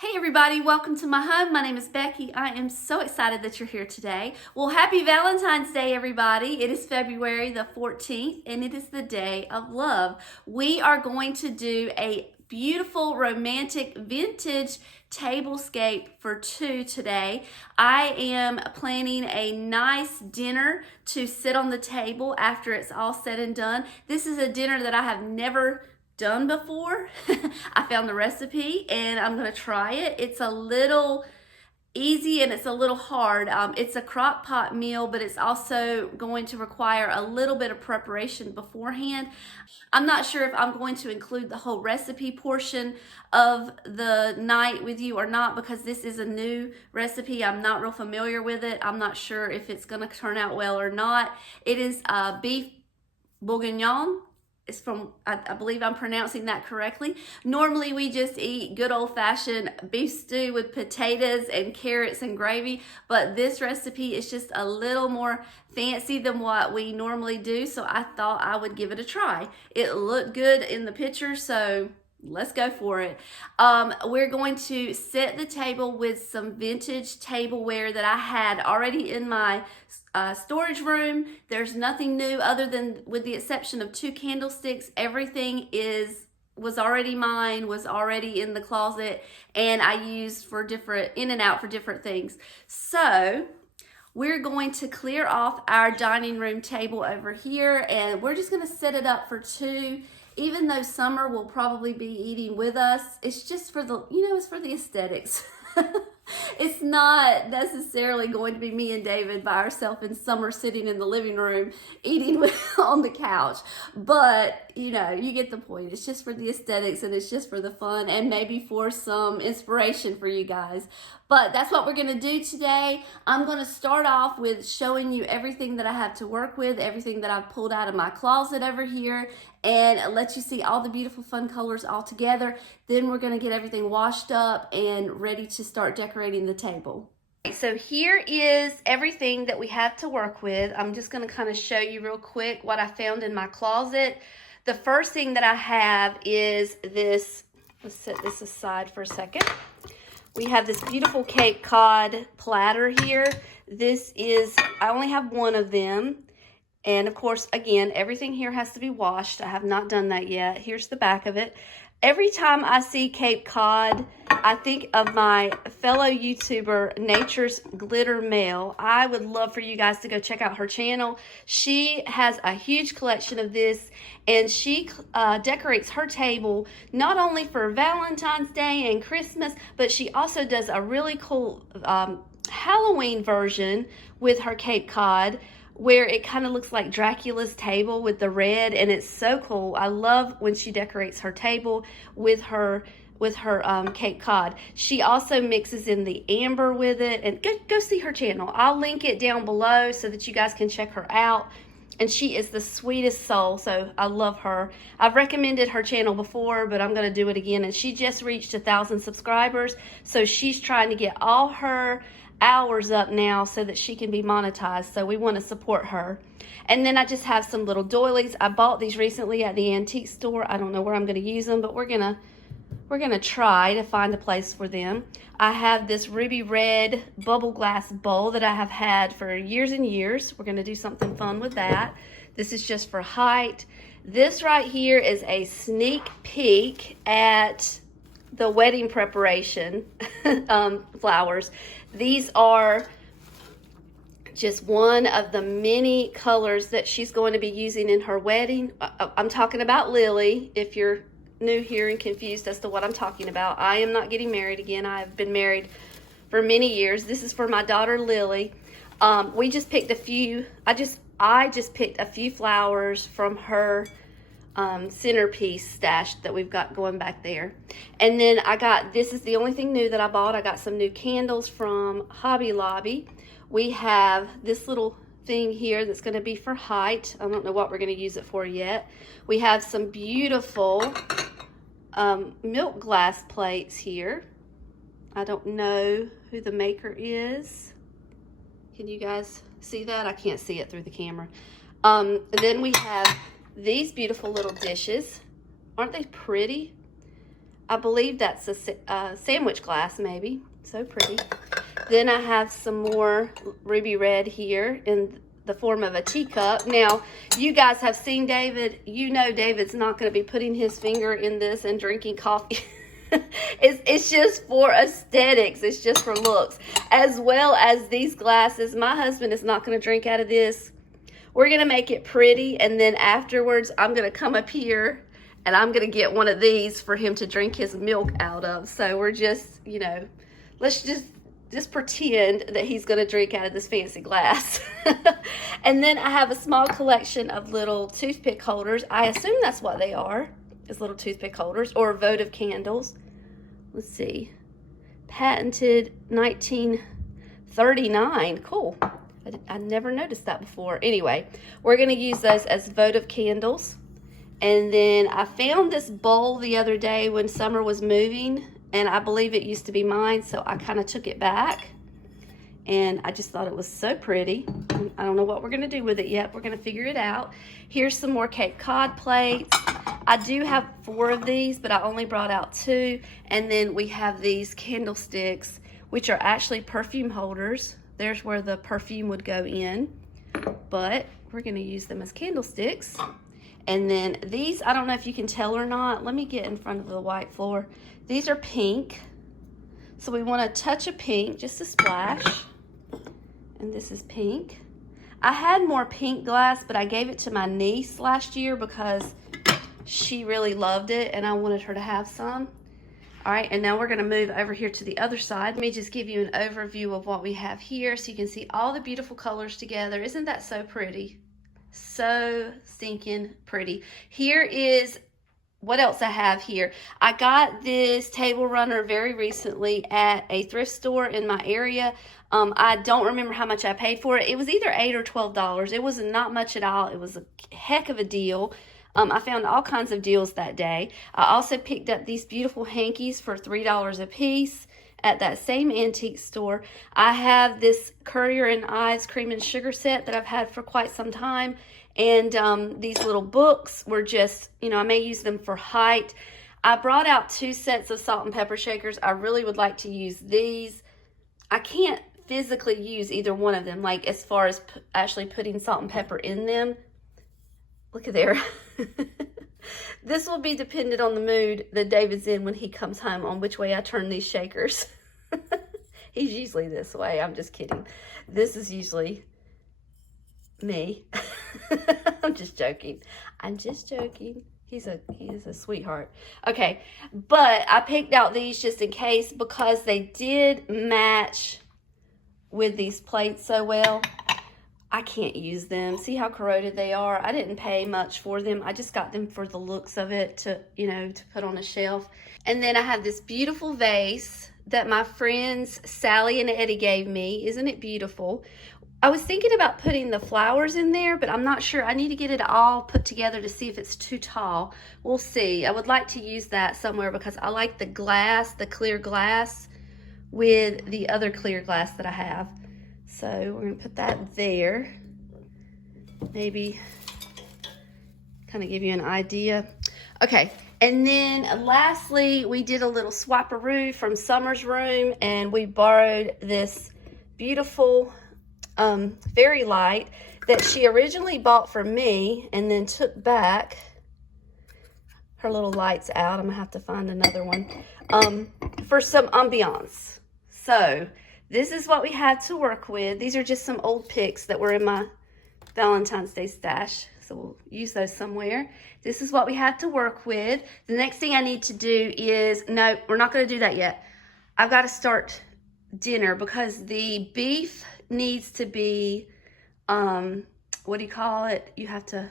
Hey everybody, welcome to my home. My name is Becky. I am so excited that you're here today. Well, happy Valentine's Day, everybody. It is February the 14th and it is the day of love. We are going to do a beautiful romantic vintage tablescape for two today. I am planning a nice dinner to sit on the table after it's all said and done. This is a dinner that I have never done before. I found the recipe and I'm gonna try it. It's a little easy and it's a little hard. It's a crock pot meal, but it's also going to require a little bit of preparation beforehand. I'm not sure if I'm going to include the whole recipe portion of the night with you or not, because this is a new recipe. I'm not real familiar with it. I'm not sure if it's gonna turn out well or not. It is beef bourguignon. It's from, I believe I'm pronouncing that correctly. Normally we just eat good old-fashioned beef stew with potatoes and carrots and gravy, but this recipe is just a little more fancy than what we normally do, so I thought I would give it a try. It looked good in the picture, so let's go for it. We're going to set the table with some vintage tableware that I had already in my storage room. There's nothing new other than, with the exception of 2 candlesticks, everything was already mine, was already in the closet, and I used for different, in and out for different things. So we're going to clear off our dining room table over here, and we're just gonna set it up for two. Even though Summer will probably be eating with us, it's just for the, it's for the aesthetics. It's not necessarily going to be me and David by ourselves and Summer sitting in the living room eating on the couch. But, you get the point. It's just for the aesthetics and it's just for the fun and maybe for some inspiration for you guys. But that's what we're going to do today. I'm going to start off with showing you everything that I have to work with, everything that I've pulled out of my closet over here, and let you see all the beautiful fun colors all together. Then we're going to get everything washed up and ready to start decorating the table. So here is everything that we have to work with. I'm just going to kind of show you real quick what I found in my closet. The first thing that I have is this. Let's set this aside for a second. We have this beautiful Cape Cod platter here. This is, I only have one of them. And of course, again, everything here has to be washed. I have not done that yet. Here's the back of it. Every time I see Cape Cod, I think of my fellow YouTuber, Nature's Glitter Mel. I would love for you guys to go check out her channel. She has a huge collection of this, and she decorates her table not only for Valentine's Day and Christmas, but she also does a really cool Halloween version with her Cape Cod, where it kind of looks like Dracula's table with the red, and it's so cool. I love when she decorates her table with her Cape Cod. She also mixes in the amber with it, and go see her channel. I'll link it down below so that you guys can check her out. And she is the sweetest soul, so I love her. I've recommended her channel before, but I'm gonna do it again. And she just reached 1,000 subscribers, so she's trying to get all her hours up now so that she can be monetized, so we want to support her. And then I just have some little doilies. I bought these recently at the antique store. I don't know where I'm going to use them, but we're gonna try to find a place for them. I have this ruby red bubble glass bowl that I have had for years and years. We're going to do something fun with that. This is just for height. This right here is a sneak peek at the wedding preparation flowers. These are just one of the many colors that she's going to be using in her wedding. I'm talking about Lily, if you're new here and confused as to what I'm talking about. I am not getting married again. I've been married for many years. This is for my daughter Lily. We just picked a few, I just picked a few flowers from her centerpiece stash that we've got going back there. And then this is the only thing new that I bought. I got some new candles from Hobby Lobby. We have this little thing here that's going to be for height. I don't know what we're going to use it for yet. We have some beautiful milk glass plates here. I don't know who the maker is. Can you guys see that? I can't see it through the camera. Then we have these beautiful little dishes. Aren't they pretty? I believe that's a sandwich glass, maybe. So pretty. Then I have some more ruby red here in the form of a teacup. Now, you guys have seen David. You know David's not going to be putting his finger in this and drinking coffee. It's just for aesthetics. It's just for looks. As well as these glasses. My husband is not going to drink out of this. We're going to make it pretty. And then afterwards, I'm going to come up here and I'm going to get one of these for him to drink his milk out of. So we're just, you know, let's just pretend that he's going to drink out of this fancy glass. And then I have a small collection of little toothpick holders. I assume that's what they are, is little toothpick holders or votive candles. Let's see. Patented 1939. Cool. I never noticed that before. Anyway, we're going to use those as votive candles. And then I found this bowl the other day when Summer was moving, and I believe it used to be mine, so I kind of took it back. And I just thought it was so pretty. I don't know what we're going to do with it yet. We're going to figure it out. Here's some more Cape Cod plates. I do have 4 of these, but I only brought out 2. And then we have these candlesticks, which are actually perfume holders. There's where the perfume would go in. But we're going to use them as candlesticks. And then these, I don't know if you can tell or not. Let me get in front of the white floor. These are pink. So we want a touch of pink, just a splash. And this is pink. I had more pink glass, but I gave it to my niece last year because she really loved it and I wanted her to have some. All right, and now we're gonna move over here to the other side. Let me just give you an overview of what we have here so you can see all the beautiful colors together. Isn't that so pretty? So stinking pretty. Here is what else I have here. I got this table runner very recently at a thrift store in my area. I don't remember how much I paid for it. It was either $8 or $12. It was not much at all. It was a heck of a deal. I found all kinds of deals that day. I also picked up these beautiful hankies for $3 a piece at that same antique store. I have this Currier and Ives cream and sugar set that I've had for quite some time. And these little books were just, you know, I may use them for height. I brought out 2 sets of salt and pepper shakers. I really would like to use these. I can't physically use either one of them, like as far as actually putting salt and pepper in them. Look at there. This will be dependent on the mood that David's in when he comes home on which way I turn these shakers. He's usually this way. I'm just kidding. This is usually me. I'm just joking. I'm just joking. He is a sweetheart. Okay, but I picked out these just in case because they did match with these plates so well. I can't use them. See how corroded they are? I didn't pay much for them. I just got them for the looks of it to, you know, to put on a shelf. And then I have this beautiful vase that my friends Sally and Eddie gave me. Isn't it beautiful? I was thinking about putting the flowers in there, but I'm not sure. I need to get it all put together to see if it's too tall. We'll see. I would like to use that somewhere because I like the glass, the clear glass with the other clear glass that I have. So we're going to put that there. Maybe kind of give you an idea. Okay, and then lastly, we did a little swaparoo from Summer's room, and we borrowed this beautiful fairy light that she originally bought for me and then took back. Her little light's out. I'm going to have to find another one for some ambiance. So this is what we had to work with. These are just some old pics that were in my Valentine's Day stash. So we'll use those somewhere. This is what we had to work with. The next thing I need to do is, no, we're not going to do that yet. I've got to start dinner because the beef needs to be, what do you call it? You have to,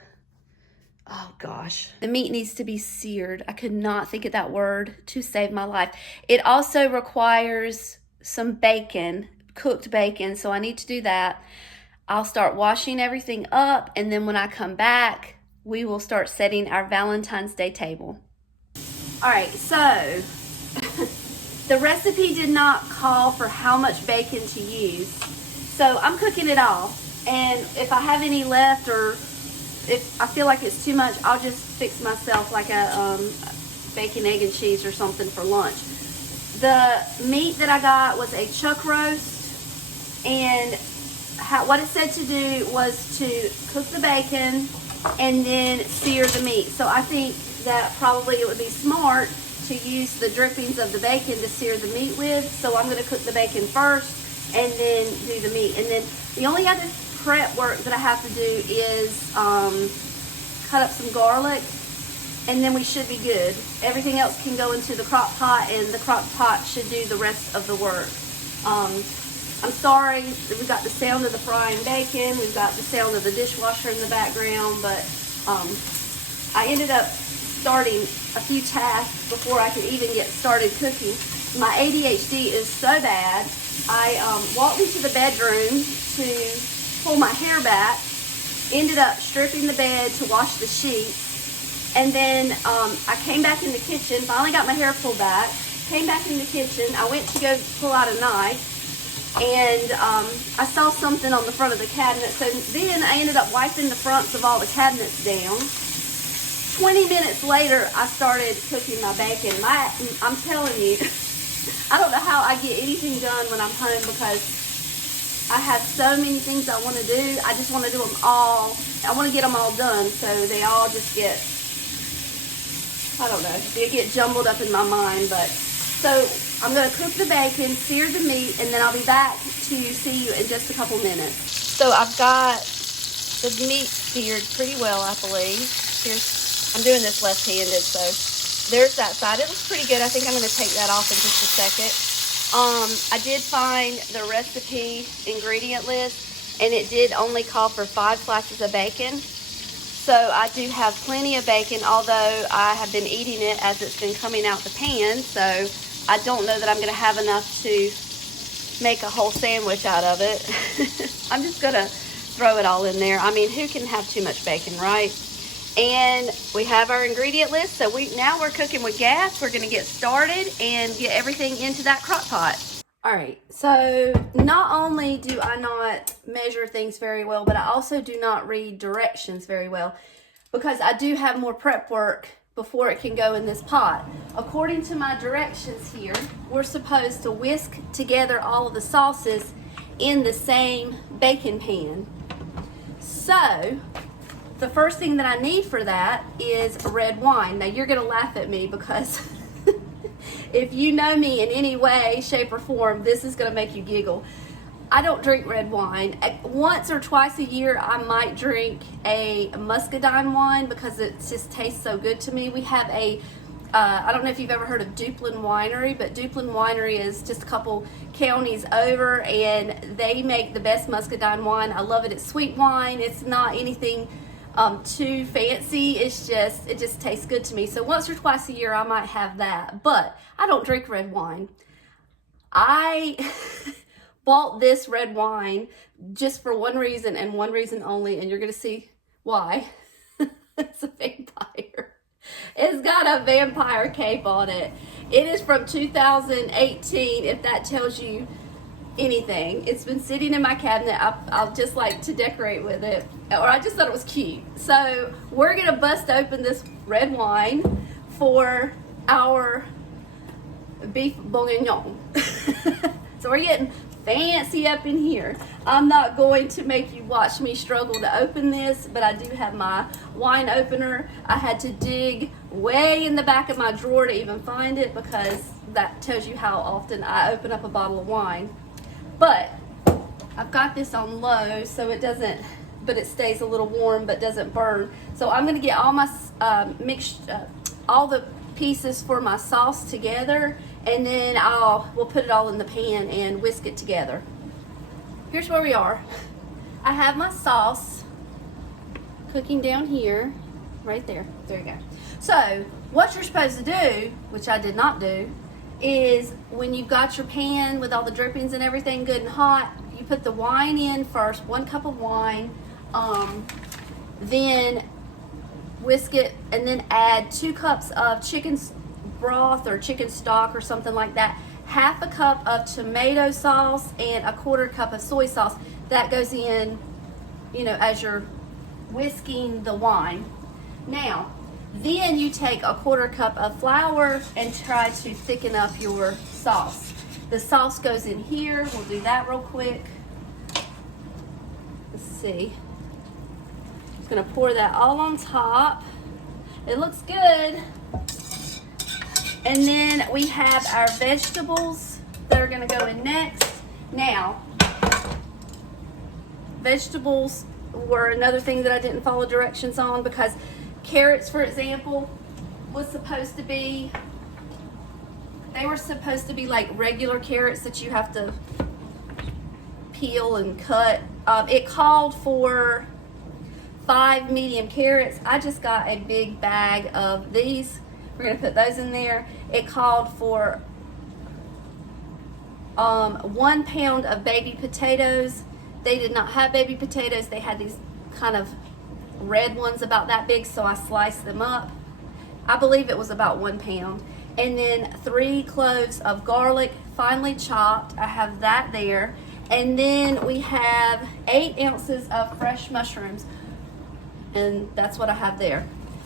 oh gosh. The meat needs to be seared. I could not think of that word to save my life. It also requires some bacon, cooked bacon, so I need to do that. I'll start washing everything up, and then when I come back, we will start setting our Valentine's Day table. All right, so the recipe did not call for how much bacon to use, so I'm cooking it all, and if I have any left or if I feel like it's too much, I'll just fix myself like a bacon, egg, and cheese or something for lunch. The meat that I got was a chuck roast, and what it said to do was to cook the bacon and then sear the meat. So I think that probably it would be smart to use the drippings of the bacon to sear the meat with. So I'm going to cook the bacon first and then do the meat. And then the only other prep work that I have to do is cut up some garlic, and then we should be good. Everything else can go into the crock pot, and the crock pot should do the rest of the work. I'm sorry, we've got the sound of the frying bacon, we've got the sound of the dishwasher in the background, but I ended up starting a few tasks before I could even get started cooking. My ADHD is so bad, I walked into the bedroom to pull my hair back, ended up stripping the bed to wash the sheets, and then I came back in the kitchen, finally got my hair pulled back, came back in the kitchen, I went to go pull out a knife, and I saw something on the front of the cabinet, so then I ended up wiping the fronts of all the cabinets down. 20 minutes later, I started cooking my bacon. I'm telling you, I don't know how I get anything done when I'm home because I have so many things I want to do. I just want to do them all. I want to get them all done, so they all just get, I don't know, they get jumbled up in my mind. But so I'm going to cook the bacon, sear the meat, and then I'll be back to see you in just a couple minutes. So I've got the meat seared pretty well, I believe. I'm doing this left-handed, so there's that side. It looks pretty good. I think I'm going to take that off in just a second. I did find the recipe ingredient list, and it did only call for 5 slices of bacon. So I do have plenty of bacon, although I have been eating it as it's been coming out the pan, so I don't know that I'm going to have enough to make a whole sandwich out of it. I'm just going to throw it all in there. I mean, who can have too much bacon, right? And we have our ingredient list, so now we're cooking with gas. We're going to get started and get everything into that crock pot. All right, so not only do I not measure things very well, but I also do not read directions very well because I do have more prep work before it can go in this pot. According to my directions here, we're supposed to whisk together all of the sauces in the same bacon pan. So the first thing that I need for that is red wine. Now you're gonna laugh at me because if you know me in any way, shape, or form, this is gonna make you giggle. I don't drink red wine. Once or twice a year, I might drink a muscadine wine because it just tastes so good to me. We have I don't know if you've ever heard of Duplin Winery, but Duplin Winery is just a couple counties over, and they make the best muscadine wine. I love it. It's sweet wine. It's not anything too fancy. It just tastes good to me. So once or twice a year I might have that, but I don't drink red wine. I bought this red wine just for one reason and one reason only, and you're gonna see why. It's a vampire. It's got a vampire cape on it. It is from 2018, if that tells you anything. It's been sitting in my cabinet. I'll just like to decorate with it, or I just thought it was cute. So we're gonna bust open this red wine for our beef bourguignon. So we're getting fancy up in here. I'm not going to make you watch me struggle to open this, but I do have my wine opener. I had to dig way in the back of my drawer to even find it because that tells you how often I open up a bottle of wine. But I've got this on low so it doesn't, but it stays a little warm but doesn't burn. So I'm gonna get all my all the pieces for my sauce together, and then we'll put it all in the pan and whisk it together. Here's where we are. I have my sauce cooking down here, right there. There you go. So what you're supposed to do, which I did not do, is when you've got your pan with all the drippings and everything good and hot, you put the wine in first, 1 cup of wine, then whisk it, and then add 2 cups of chicken broth or chicken stock or something like that, 1/2 cup of tomato sauce, and 1/4 cup of soy sauce. That goes in, as you're whisking the wine. Now, Then you take a 1/4 cup of flour and try to thicken up your sauce. The sauce goes in here. We'll do that real quick. Let's see. Just gonna pour that all on top. It looks good. And then we have our vegetables that are gonna go in next. Now, vegetables were another thing that I didn't follow directions on, because carrots, for example, was supposed to be, they were supposed to be like regular carrots that you have to peel and cut. It called for 5 medium carrots. I just got a big bag of these. We're gonna put those in there. It called for 1 pound of baby potatoes. They did not have baby potatoes. They had these kind of red ones about that big, so I sliced them up. I believe it was about 1 pound. And then 3 cloves of garlic, finely chopped. I have that there. And then we have 8 ounces of fresh mushrooms, and that's what I have there.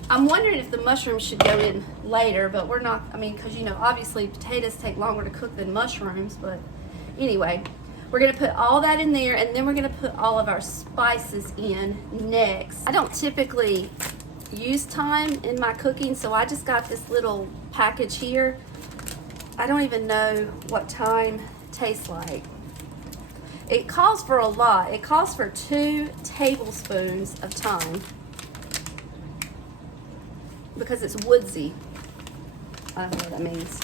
I'm wondering if the mushrooms should go in later, but we're not, I mean, because, you know, obviously potatoes take longer to cook than mushrooms, but anyway, we're gonna put all that in there, and then we're gonna put all of our spices in next. I don't typically use thyme in my cooking, so I just got this little package here. I don't even know what thyme tastes like. It calls for a lot. It calls for 2 tablespoons of thyme, because it's woodsy. I don't know what that means.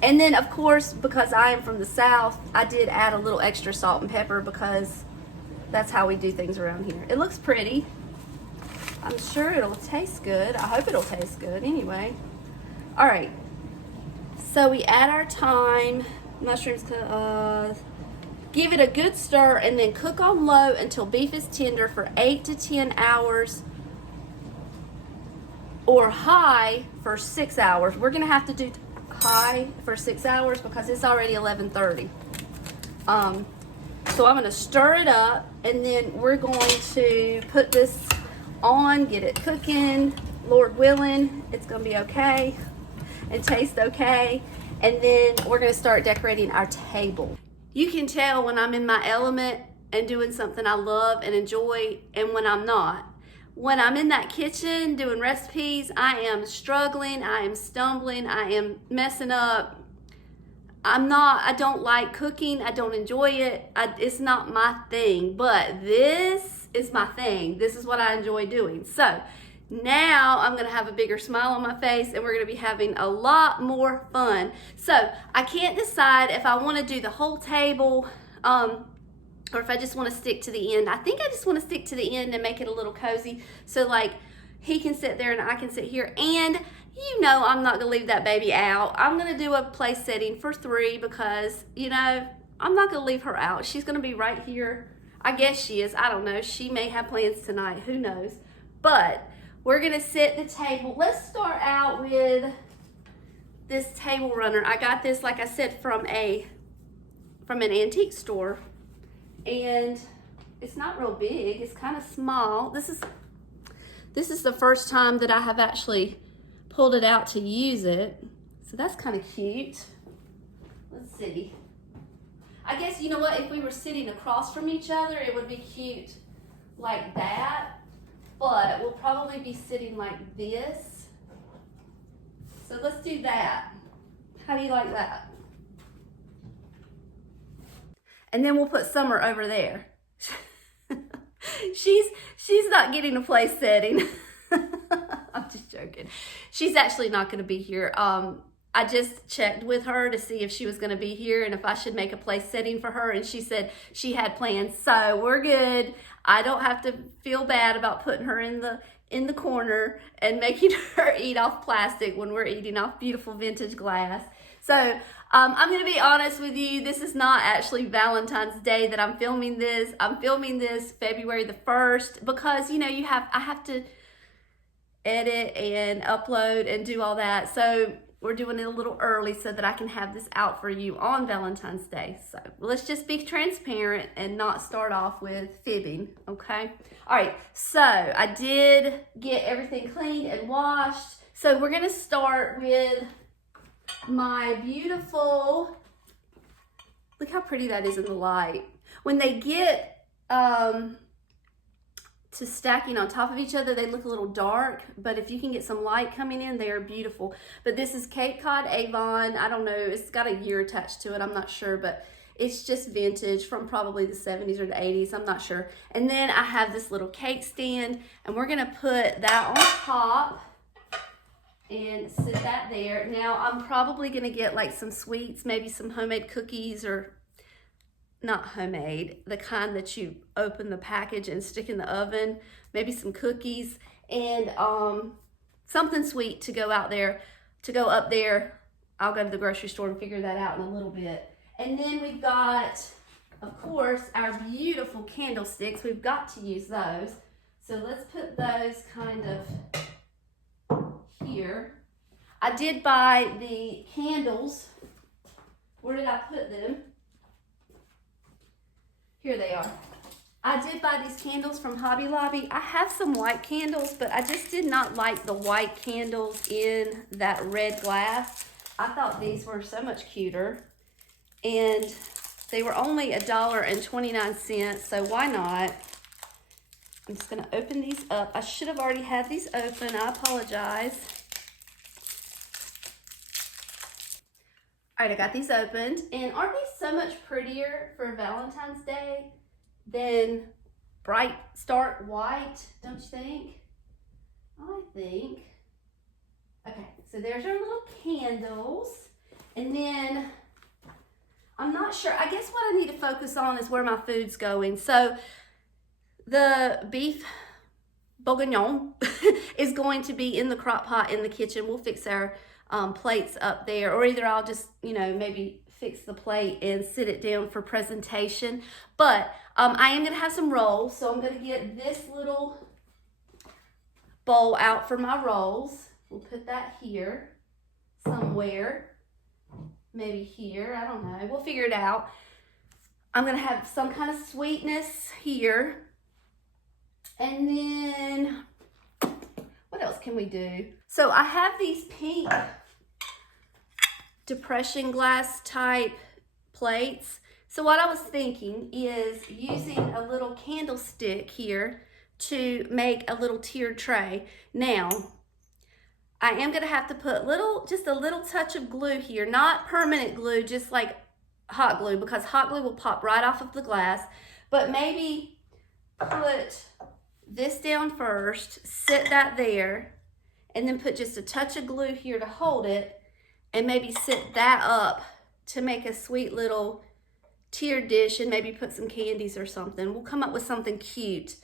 And then, of course, because I am from the South, I did add a little extra salt and pepper, because that's how we do things around here. It looks pretty. I'm sure it'll taste good. I hope it'll taste good anyway. All right. So we add our thyme, mushrooms, give it a good stir, and then cook on low until beef is tender for 8 to 10 hours, or high for 6 hours. We're gonna have to do high for 6 hours because it's already 11:30. So I'm gonna stir it up, and then we're going to put this on, get it cooking. Lord willing, it's gonna be okay and taste okay. And then we're gonna start decorating our table. You can tell when I'm in my element and doing something I love and enjoy, and when I'm not. When I'm in that kitchen doing recipes, I am struggling, I am stumbling, I am messing up. I don't like cooking, I don't enjoy it, it's not my thing, but this is my thing. This is what I enjoy doing. So now I'm gonna have a bigger smile on my face, and we're gonna be having a lot more fun. So I can't decide if I wanna do the whole table, or if I just want to stick to the end. I think I just want to stick to the end and make it a little cozy, so like he can sit there and I can sit here. And you know, I'm not gonna leave that baby out. I'm gonna do a place setting for 3, because, you know, I'm not gonna leave her out. She's gonna be right here. I guess she is. I don't know. She may have plans tonight. Who knows? But we're gonna set the table. Let's start out with this table runner. I got this, like I said, from an antique store. And it's not real big, it's kind of small. This is the first time that I have actually pulled it out to use it. So that's kind of cute. Let's see. I guess, you know what, if we were sitting across from each other, it would be cute like that. But we'll probably be sitting like this. So let's do that. How do you like that? And then we'll put Summer over there. She's not getting a place setting. I'm just joking. She's actually not going to be here. I just checked with her to see if she was going to be here and if I should make a place setting for her, and she said she had plans, so we're good. I don't have to feel bad about putting her in the corner and making her eat off plastic when we're eating off beautiful vintage glass. So I'm going to be honest with you, this is not actually Valentine's Day that I'm filming this. I'm filming this February the 1st because, you know, I have to edit and upload and do all that. So we're doing it a little early so that I can have this out for you on Valentine's Day. So let's just be transparent and not start off with fibbing, okay? All right, so I did get everything cleaned and washed. So we're gonna start with my beautiful, look how pretty that is in the light. When they get to stacking on top of each other, they look a little dark, but if you can get some light coming in, they are beautiful. But this is Cape Cod Avon. I don't know, it's got a year attached to it, I'm not sure, but it's just vintage from probably the 70s or the 80s, I'm not sure. And then I have this little cake stand, and we're gonna put that on top and sit that there. Now I'm probably gonna get like some sweets, maybe some homemade cookies, or not homemade, the kind that you open the package and stick in the oven, maybe some cookies and something sweet to go out there, to go up there. I'll go to the grocery store and figure that out in a little bit. And then we've got, of course, our beautiful candlesticks. We've got to use those. So let's put those kind of here. I did buy the candles. Where did I put them? Here they are. I did buy these candles from Hobby Lobby. I have some white candles, but I just did not like the white candles in that red glass. I thought these were so much cuter. And they were only $1.29, so why not? I'm just gonna open these up. I should have already had these open, I apologize. All right, I got these opened, and aren't these so much prettier for Valentine's Day than bright, stark white, don't you think? I think. Okay, so there's our little candles, and then I'm not sure, I guess what I need to focus on is where my food's going. So the beef bourguignon is going to be in the crock pot in the kitchen. We'll fix our plates up there, or either I'll just, you know, maybe fix the plate and sit it down for presentation. But I am gonna have some rolls, so I'm gonna get this little bowl out for my rolls. We'll put that here somewhere, maybe here, I don't know, we'll figure it out. I'm gonna have some kind of sweetness here, and then what else can we do? So I have these pink depression glass type plates. So what I was thinking is using a little candlestick here to make a little tiered tray. Now, I am gonna have to put just a little touch of glue here, not permanent glue, just like hot glue, because hot glue will pop right off of the glass. But maybe put this down first, sit that there, and then put just a touch of glue here to hold it, and maybe sit that up to make a sweet little tiered dish, and maybe put some candies or something. We'll come up with something cute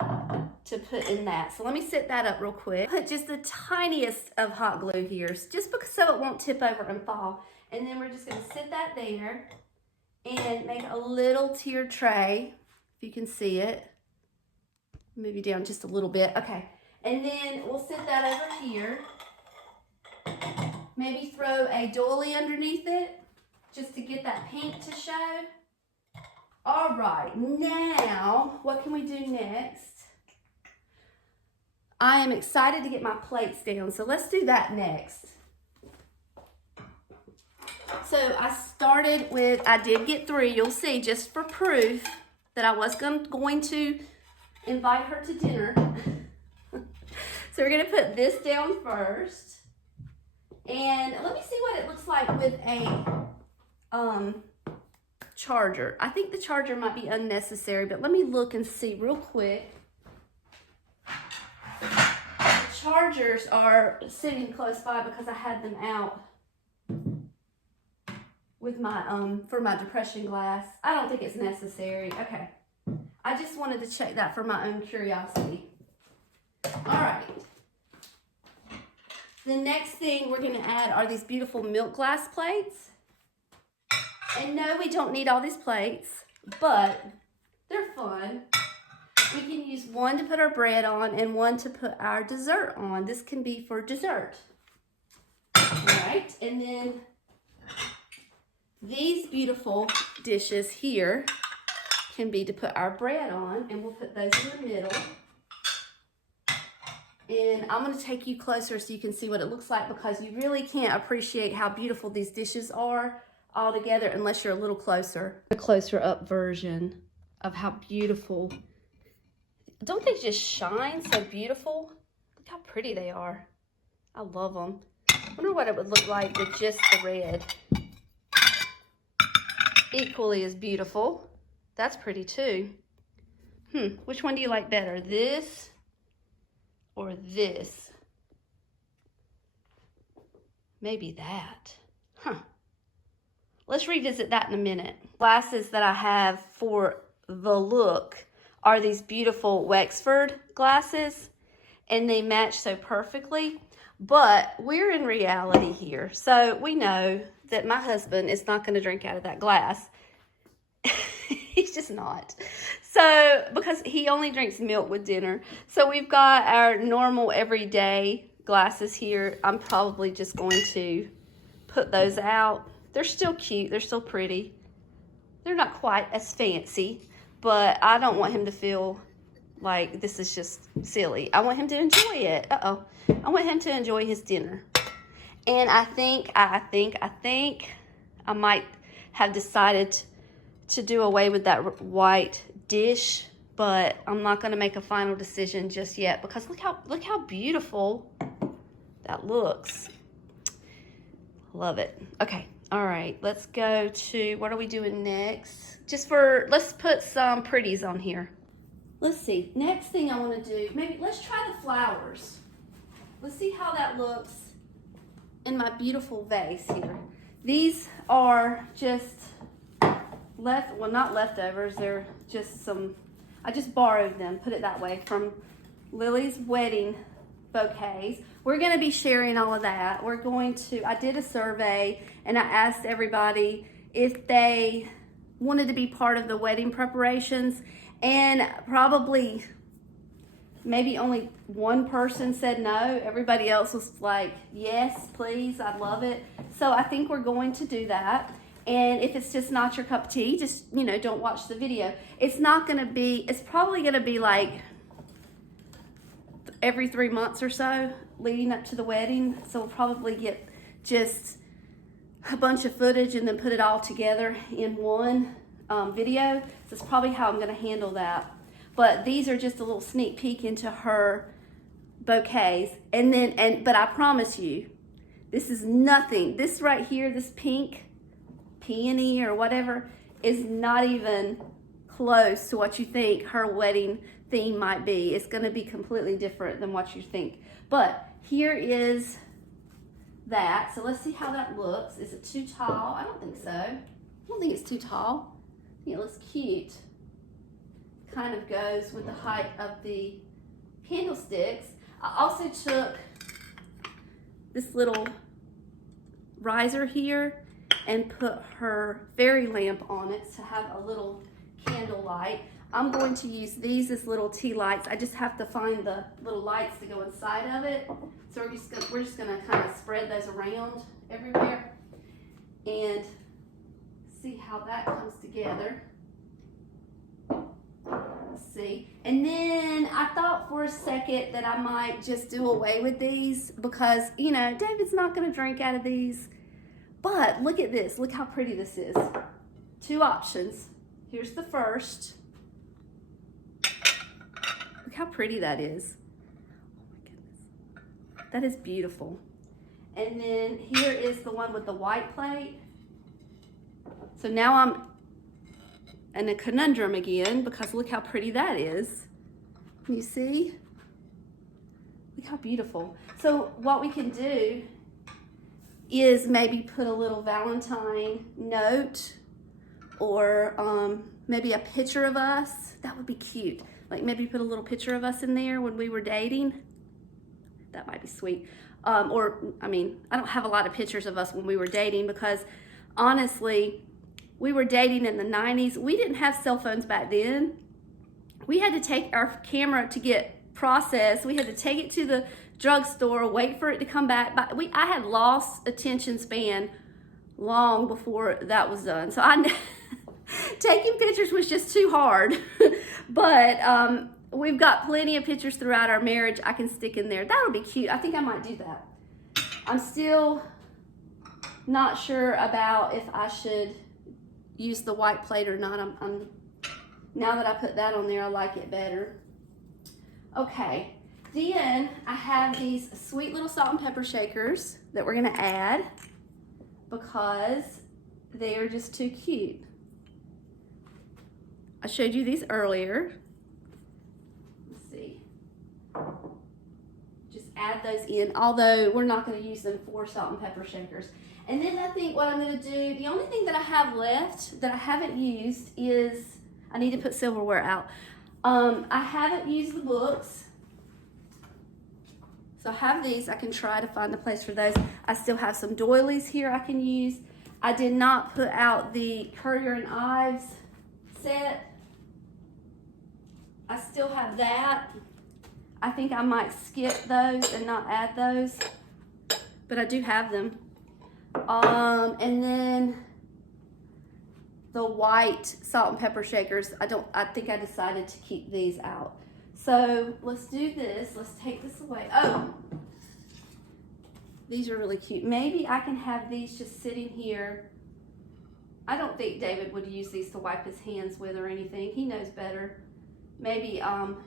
to put in that. So let me sit that up real quick. Put just the tiniest of hot glue here, just because so it won't tip over and fall. And then we're just gonna sit that there and make a little tiered tray, if you can see it. Move you down just a little bit, okay. And then we'll sit that over here. Maybe throw a doily underneath it, just to get that pink to show. All right, now, what can we do next? I am excited to get my plates down, so let's do that next. So I started with, I did get 3, you'll see, just for proof that I was going to invite her to dinner. So we're gonna put this down first. And let me see what it looks like with a charger. I think the charger might be unnecessary, but let me look and see real quick. The chargers are sitting close by because I had them out with my for my depression glass. I don't think it's necessary. Okay. I just wanted to check that for my own curiosity. All right. The next thing we're gonna add are these beautiful milk glass plates. And no, we don't need all these plates, but they're fun. We can use one to put our bread on and one to put our dessert on. This can be for dessert. right, and then these beautiful dishes here can be to put our bread on, and we'll put those in the middle. And I'm going to take you closer so you can see what it looks like, because you really can't appreciate how beautiful these dishes are all together unless you're a little closer. A closer up version of how beautiful. Don't they just shine so beautiful? Look how pretty they are. I love them. I wonder what it would look like with just the red. Equally as beautiful. That's pretty too. Which one do you like better? This or this? Maybe that. Let's revisit that in a minute. Glasses that I have for the look are these beautiful Wexford glasses, and they match so perfectly. But we're in reality here, so we know that my husband is not going to drink out of that glass. He's just not. So, because he only drinks milk with dinner. So we've got our normal everyday glasses here. I'm probably just going to put those out. They're still cute. They're still pretty. They're not quite as fancy, but I don't want him to feel like this is just silly. I want him to enjoy it. I want him to enjoy his dinner. And I think I might have decided to do away with that white dish, but I'm not going to make a final decision just yet, because look how beautiful that looks. Love it. Okay. All right. Let's go to, what are we doing next? Let's put some pretties on here. Let's see. Next thing I want to do, maybe let's try the flowers. Let's see how that looks in my beautiful vase here. These are just not leftovers. They're just some, I just borrowed them, put it that way, from Lily's wedding bouquets. We're going to be sharing all of that. I did a survey and I asked everybody if they wanted to be part of the wedding preparations, and probably maybe only one person said no. Everybody else was like, yes, please, I'd love it. So I think we're going to do that. And if it's just not your cup of tea, just, don't watch the video. It's probably going to be like every 3 months or so leading up to the wedding. So we'll probably get just a bunch of footage and then put it all together in one video. So that's probably how I'm going to handle that. But these are just a little sneak peek into her bouquets. But I promise you, this is nothing. This right here, this pink peony or whatever, is not even close to what you think her wedding theme might be. It's going to be completely different than what you think. But here is that. So let's see how that looks. Is it too tall? I don't think so. I don't think it's too tall. I think it looks cute. Kind of goes with the height of the candlesticks. I also took this little riser here and put her fairy lamp on it to have a little candle light. I'm going to use these as little tea lights. I just have to find the little lights to go inside of it. So we're just gonna kind of spread those around everywhere and see how that comes together. Let's see. And then I thought for a second that I might just do away with these, because David's not gonna drink out of these. But look at this. Look how pretty this is. 2 options. Here's the first. Look how pretty that is. Oh my goodness. That is beautiful. And then here is the one with the white plate. So now I'm in a conundrum again, because look how pretty that is. Can you see? Look how beautiful. So what we can do is maybe put a little Valentine note, or maybe a picture of us. That would be cute. Like maybe put a little picture of us in there when we were dating. That might be sweet. I don't have a lot of pictures of us when we were dating, because honestly, we were dating in the 90s. We didn't have cell phones back then. We had to take our camera to get processed. We had to take it to drugstore, wait for it to come back. But I had lost attention span long before that was done. So taking pictures was just too hard. But we've got plenty of pictures throughout our marriage I can stick in there. That'll be cute. I think I might do that. I'm still not sure about if I should use the white plate or not. Now that I put that on there, I like it better. Okay, then I have these sweet little salt and pepper shakers that we're gonna add because they are just too cute. I showed you these earlier. Let's see. Just add those in, although we're not gonna use them for salt and pepper shakers. And then I think what I'm gonna do, the only thing that I have left that I haven't used is, I need to put silverware out. I haven't used the books. So I have these, I can try to find a place for those. I still have some doilies here I can use. I did not put out the Currier and Ives set. I still have that. I think I might skip those and not add those, but I do have them. And then the white salt and pepper shakers, I think I decided to keep these out. So let's do this. Let's take this away. Oh, these are really cute. Maybe I can have these just sitting here. I don't think David would use these to wipe his hands with or anything. He knows better. Maybe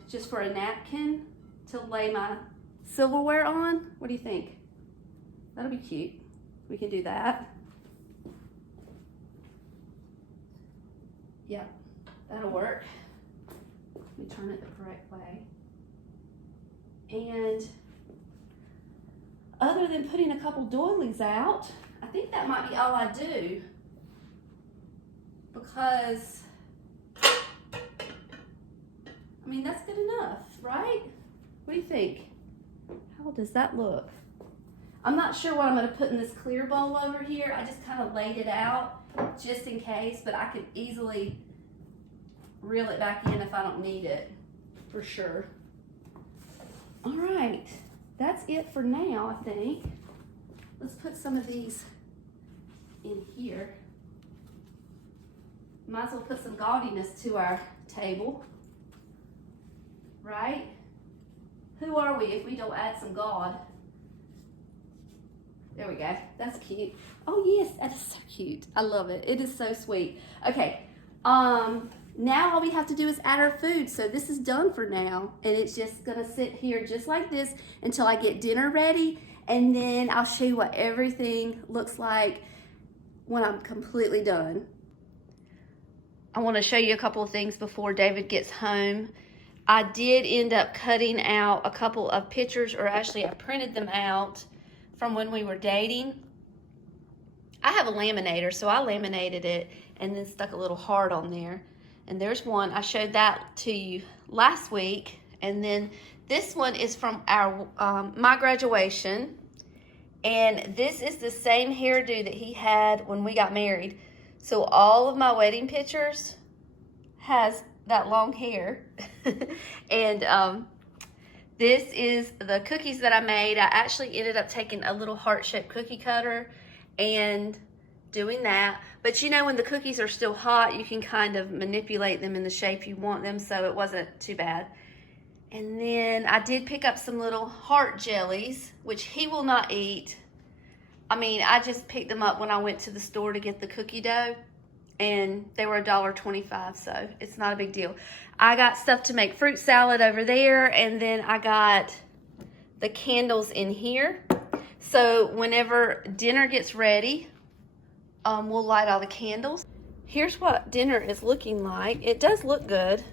just for a napkin to lay my silverware on. What do you think? That'll be cute. We can do that. Yep, that'll work. Let me turn it the correct way. And other than putting a couple doilies out, I think that might be all I do. Because, I mean, that's good enough, right? What do you think? How does that look? I'm not sure what I'm going to put in this clear bowl over here. I just kind of laid it out just in case, but I could easily reel it back in if I don't need it, for sure. All right, that's it for now, I think. Let's put some of these in here. Might as well put some gaudiness to our table, right? Who are we if we don't add some gaud? There we go. That's cute. Oh yes, that is so cute. I love it. It is so sweet. Okay. Now all we have to do is add our food. So this is done for now, and it's just gonna sit here just like this until I get dinner ready, and then I'll show you what everything looks like when I'm completely done. I want to show you a couple of things before David gets home. I did end up cutting out a couple of pictures, or actually I printed them out from when we were dating. I have a laminator, so I laminated it and then stuck a little heart on there. And there's one, I showed that to you last week. And then this one is from our my graduation. And this is the same hairdo that he had when we got married. So all of my wedding pictures has that long hair. And this is the cookies that I made. I actually ended up taking a little heart-shaped cookie cutter and doing that. But you know, when the cookies are still hot, you can kind of manipulate them in the shape you want them, so it wasn't too bad. And then I did pick up some little heart jellies, which he will not eat. I mean, I just picked them up when I went to the store to get the cookie dough, and they were $1.25, so it's not a big deal. I got stuff to make fruit salad over there, and then I got the candles in here. So whenever dinner gets ready, we'll light all the candles. Here's what dinner is looking like. It does look good.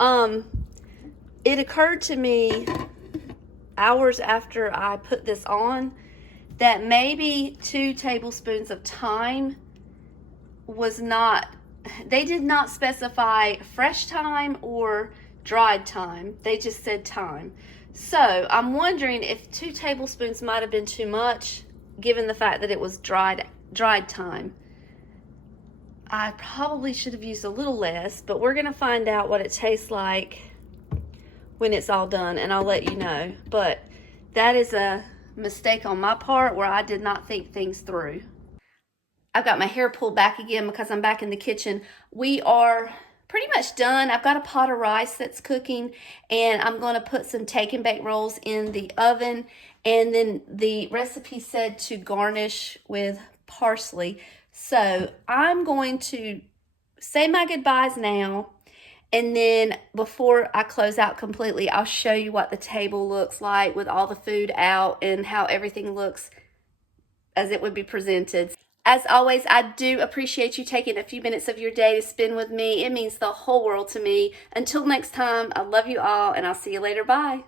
It occurred to me hours after I put this on that maybe 2 tablespoons of thyme was not, they did not specify fresh thyme or dried thyme. They just said thyme. So I'm wondering if 2 tablespoons might have been too much, given the fact that it was dried thyme. I probably should have used a little less, but we're gonna find out what it tastes like when it's all done, and I'll let you know. But that is a mistake on my part where I did not think things through. I've got my hair pulled back again because I'm back in the kitchen. We are pretty much done. I've got a pot of rice that's cooking, and I'm going to put some take and bake rolls in the oven. And then the recipe said to garnish with parsley. So I'm going to say my goodbyes now. And then before I close out completely, I'll show you what the table looks like with all the food out and how everything looks as it would be presented. As always, I do appreciate you taking a few minutes of your day to spend with me. It means the whole world to me. Until next time, I love you all, and I'll see you later. Bye.